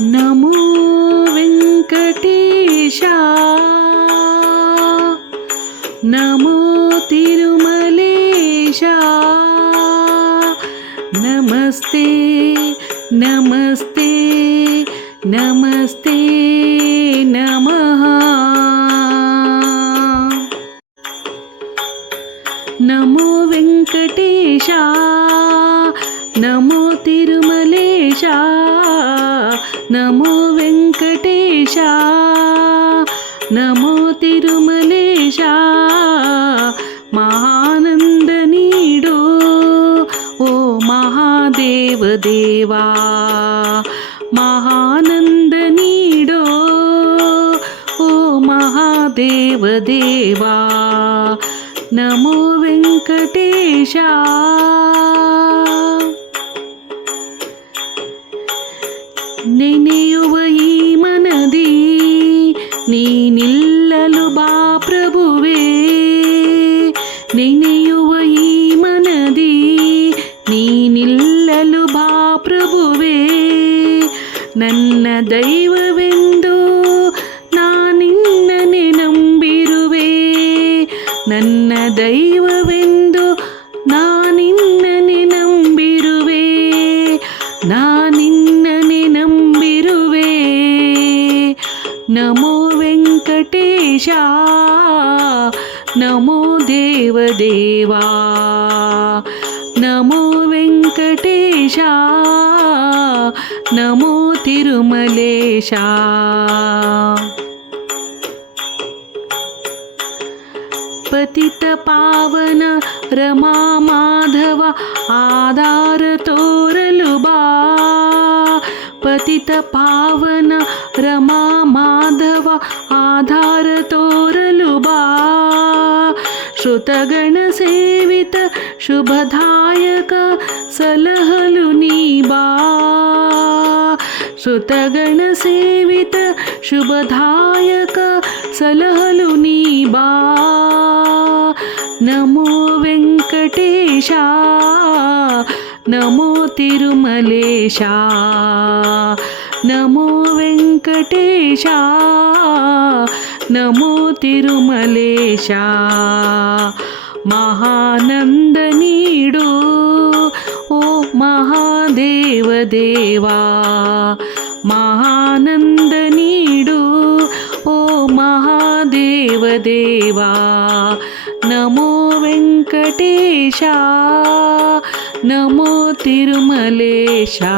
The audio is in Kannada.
నమో వెంకటేశా, నమో తిరుమలేశా, నమస్తే నమస్తే నమస్తే నమః. నమో వెంకటేశా, నమో తిరుమలేశా, నమో వెంకటేశా, నమో తిరుమలేశా. మహానంద నీడో ఓ మహాదేవ దేవా, మహానంద నీడో ఓ మహాదేవ దేవా. నమో వెంకటేశా. ನೆನೆಯುವ ಈ ಮನದಿ ನೀನಿಲ್ಲಲು ಬಾ ಪ್ರಭುವೇ, ನೆನೆಯುವ ಈ ಮನದಿ ನೀನಿಲ್ಲಲು ಬಾ ಪ್ರಭುವೇ. ನನ್ನ ದೈವವೆಂದು ನಾನಿನ್ನನೆ ನಂಬಿರುವೆ, ನನ್ನ ದೈವವೆಂದು ನಾನಿನ್ನನೆ ನಂಬಿರುವೆ, ನಾನಿನ್ನನೆ ನಂಬಿರುವೆ. ನಮೋ ವೆಂಕಟೇಶಾ, ನಮೋ ದೇವದೇವಾ, ನಮೋ ವೆಂಕಟೇಶಾ, ನಮೋ ತಿರುಮಲೇಶಾ. ಪತಿತ ಪಾವನ ರಮಾ ಮಾಧವ ಆಧಾರ ತೋರಲು ಬಾ, ಪತಿತ ಪಾವನ ರಮಾ ಮಾಧವ ಆಧಾರ ತೋರಲು ಬಾ. ಶ್ರುತಗಣ ಸೇವಿತ ಶುಭದಾಯಕ ಸಲಹಲು ನೀ ಬಾ, ಶ್ರುತಗಣ ಸೇವಿತ ಶುಭದಾಯಕ ಸಲಹಲು ನೀ ಬಾ. ನಮೋ ವೆಂಕಟೇಶಾ, ನಮೋ ತಿರುಮಲೇಶಾ, ನಮೋ ವೆಂಕಟೇಶಾ, ನಮೋ ತಿರುಮಲೇಶಾ. ಮಹಾನಂದ ನೀಡು ಓ ಮಹಾದೇವ ದೇವಾ, ಮಹಾನಂದ ನೀಡು ಓ ಮಹಾದೇವ ದೇವಾ. ನಮೋ ವೆಂಕಟೇಶಾ, ನಮೋ ತಿರುಮಲೇಶಾ.